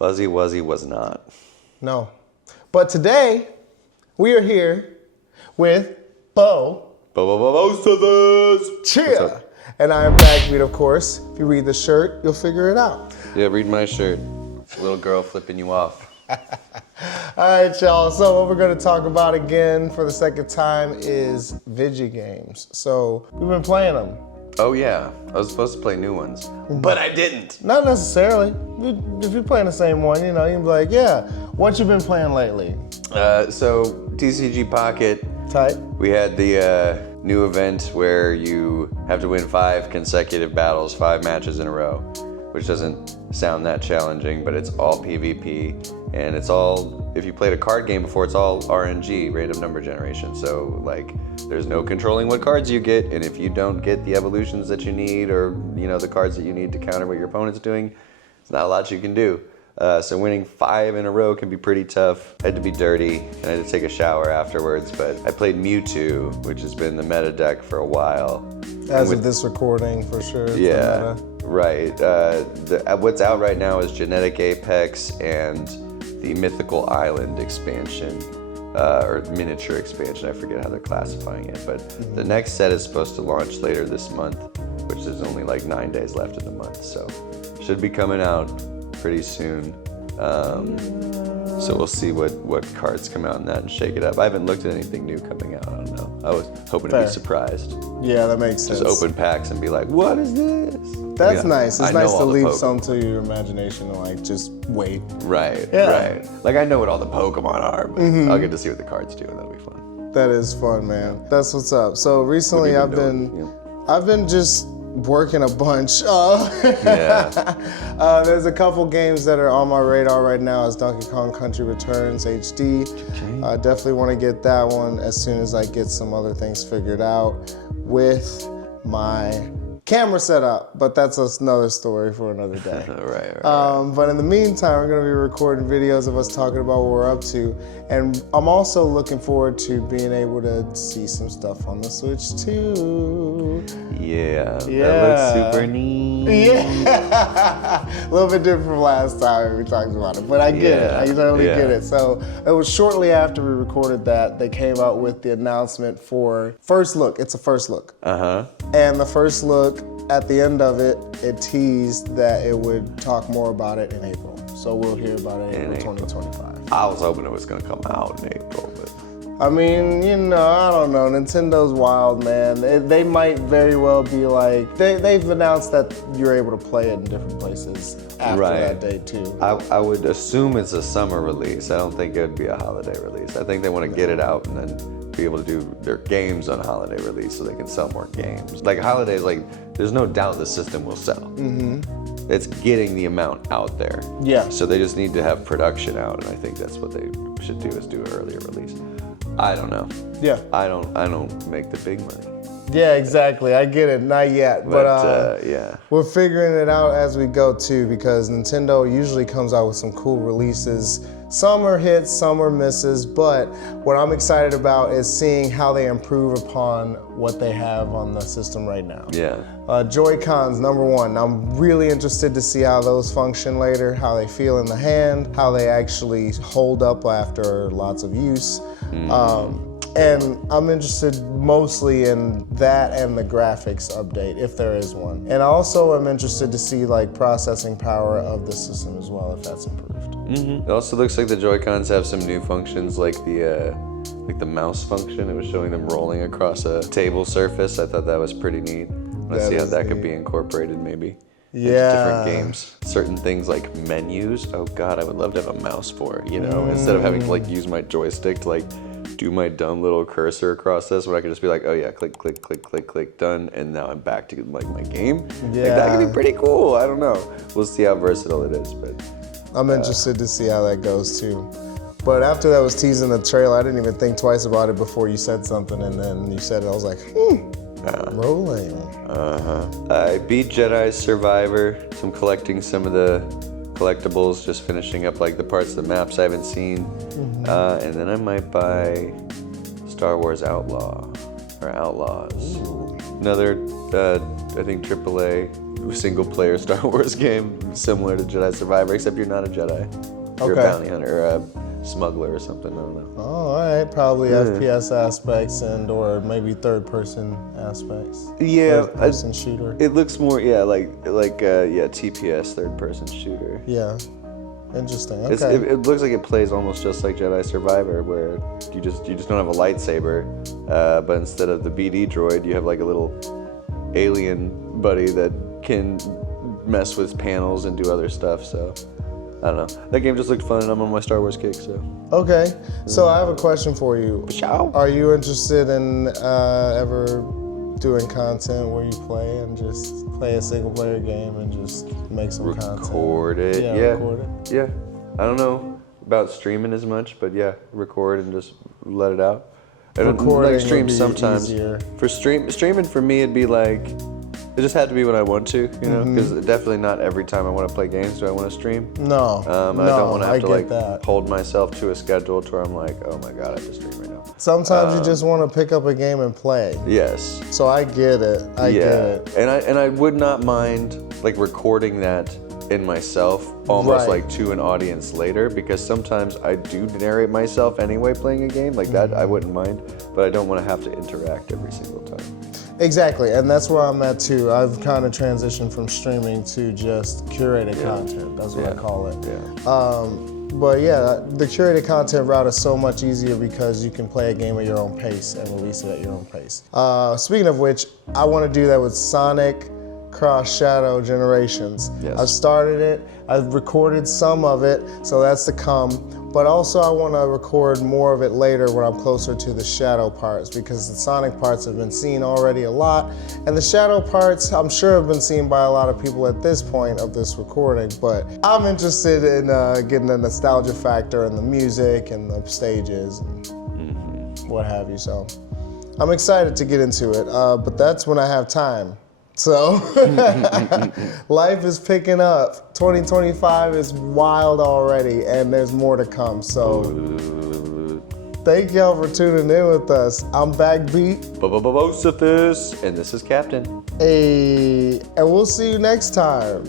Fuzzy Wuzzy was not. No. But today, we are here with Bo. Most of this. Cheer. And I am BaqBeet, of course. If you read the shirt, you'll figure it out. Yeah, read my shirt. Little girl flipping you off. All right, y'all. So what we're going to talk about again for the second time is video games. So we've been playing them. Oh yeah, I was supposed to play new ones, but I didn't. Not necessarily. If you're playing the same one, you know, you'll be like, yeah, what you been playing lately? So TCG Pocket. Tight. We had the new event where you have to win 5 consecutive battles, 5 matches in a row, which doesn't sound that challenging, but it's all PvP. And it's all, if you played a card game before, it's all RNG, random number generation. So like, there's no controlling what cards you get, and if you don't get the evolutions that you need, or you know the cards that you need to counter what your opponent's doing, there's not a lot you can do. So winning 5 in a row can be pretty tough. I had to be dirty, and I had to take a shower afterwards, but I played Mewtwo, which has been the meta deck for a while. As of this recording, for sure. Yeah, right. What's out right now is Genetic Apex and the Mythical Island expansion, or miniature expansion, I forget how they're classifying it, but the next set is supposed to launch later this month, which is only like 9 days left in the month, so should be coming out pretty soon. So we'll see what cards come out in that and shake it up. I haven't looked at anything new coming out, I don't know. I was hoping to be surprised. Yeah, that makes sense. Just open packs and be like, what is this? That's nice. It's nice to leave some to your imagination and like just wait. Right, right. Like I know what all the Pokemon are, but I'll get to see what the cards do and that'll be fun. That is fun, man. That's what's up. So recently I've been just working a bunch. There's a couple games that are on my radar right now. Is Donkey Kong Country Returns HD. I definitely want to get that one as soon as I get some other things figured out with my camera set up, but that's another story for another day. Right. But in the meantime, we're going to be recording videos of us talking about what we're up to. And I'm also looking forward to being able to see some stuff on the Switch too. Yeah, that looks super neat. Yeah, a little bit different from last time we talked about it, but I get it. I totally get it. So it was shortly after we recorded that they came out with the announcement for first look. It's a first look. And the first look, at the end of it, it teased that it would talk more about it in April. So we'll hear about it in April 2025. I was hoping it was gonna come out in April, but I mean, you know, I don't know. Nintendo wild, man. They might very well be like, they've announced that you're able to play it in different places after that date too. I would assume it's a summer release. I don't think it would be a holiday release. I think they want to get it out and then be able to do their games on holiday release so they can sell more games. Like holidays, like there's no doubt the system will sell. It's getting the amount out there. Yeah. So they just need to have production out, and I think that's what they should do, is do an earlier release. I don't know. Yeah. I don't make the big money. Yeah, exactly. I get it. Not yet. But yeah. We're figuring it out as we go too, because Nintendo usually comes out with some cool releases. Some are hits, some are misses, but what I'm excited about is seeing how they improve upon what they have on the system right now. Yeah. Joy-Cons, number one. I'm really interested to see how those function later, how they feel in the hand, how they actually hold up after lots of use. And I'm interested mostly in that and the graphics update, if there is one. And I also am interested to see like processing power of the system as well, if that's improved. It also looks like the Joy-Cons have some new functions, like the mouse function. It was showing them rolling across a table surface. I thought that was pretty neat. Let's see how that could be incorporated maybe. Into different games. Certain things like menus. Oh God, I would love to have a mouse for it, you know? Instead of having to like use my joystick to like do my dumb little cursor across this, when I could just be like, oh yeah, click, click, click, click, click, done, and now I'm back to like my game. Yeah. Like, that could be pretty cool. I don't know. We'll see how versatile it is, but I'm interested to see how that goes too. But after that was teased in the trailer, I didn't even think twice about it before you said something, and then you said it, I was like, rolling. I beat Jedi Survivor, so I'm collecting some of the collectibles, just finishing up like the parts of the maps I haven't seen. And then I might buy Star Wars Outlaws. Another, I think AAA single-player Star Wars game similar to Jedi Survivor, except you're not a Jedi. You're Okay. a bounty hunter or a smuggler or something. I don't know. Oh, all right. Probably FPS aspects and or maybe third-person aspects. Yeah, Third-person shooter. it looks more like TPS, third-person shooter. Yeah. Interesting. It looks like it plays almost just like Jedi Survivor, where you just don't have a lightsaber, but instead of the BD droid, you have like a little alien buddy that can mess with panels and do other stuff. So I don't know. That game just looked fun, and I'm on my Star Wars kick. So Okay. So I have a question for you. Ciao. Are you interested in ever doing content where you play and just play a single-player game and just make some content? Record it. Yeah. Record it. Yeah. I don't know about streaming as much, but yeah, record and just let it out. And Recording like stream would be sometimes. easier. For streaming for me, it'd be like, it just had to be when I want to, you know, because definitely not every time I want to play games do I want to stream. No. I don't want to have to like that. hold myself to a schedule to where I'm like, oh my god, I have to stream right now. Sometimes you just want to pick up a game and play. Yes. So I get it. I get it. And I would not mind like recording that in myself almost Right. like to an audience later, because sometimes I do narrate myself anyway playing a game like that. I wouldn't mind, but I don't want to have to interact every single time. Exactly, and that's where I'm at too. I've kind of transitioned from streaming to just curated content. That's what I call it. Yeah. But yeah, the curated content route is so much easier because you can play a game at your own pace and release it at your own pace. Speaking of which, I want to do that with Sonic Cross Shadow Generations. Yes. I've started it, I've recorded some of it, so that's to come. But also I want to record more of it later when I'm closer to the shadow parts, because the Sonic parts have been seen already a lot, and the shadow parts I'm sure have been seen by a lot of people at this point of this recording, but I'm interested in getting the nostalgia factor and the music and the stages and what have you, so I'm excited to get into it, but that's when I have time. So life is picking up. 2025 is wild already, and there's more to come. So thank y'all for tuning in with us. I'm BaqBeet. Bocephus, and this is Captain. Hey, and we'll see you next time.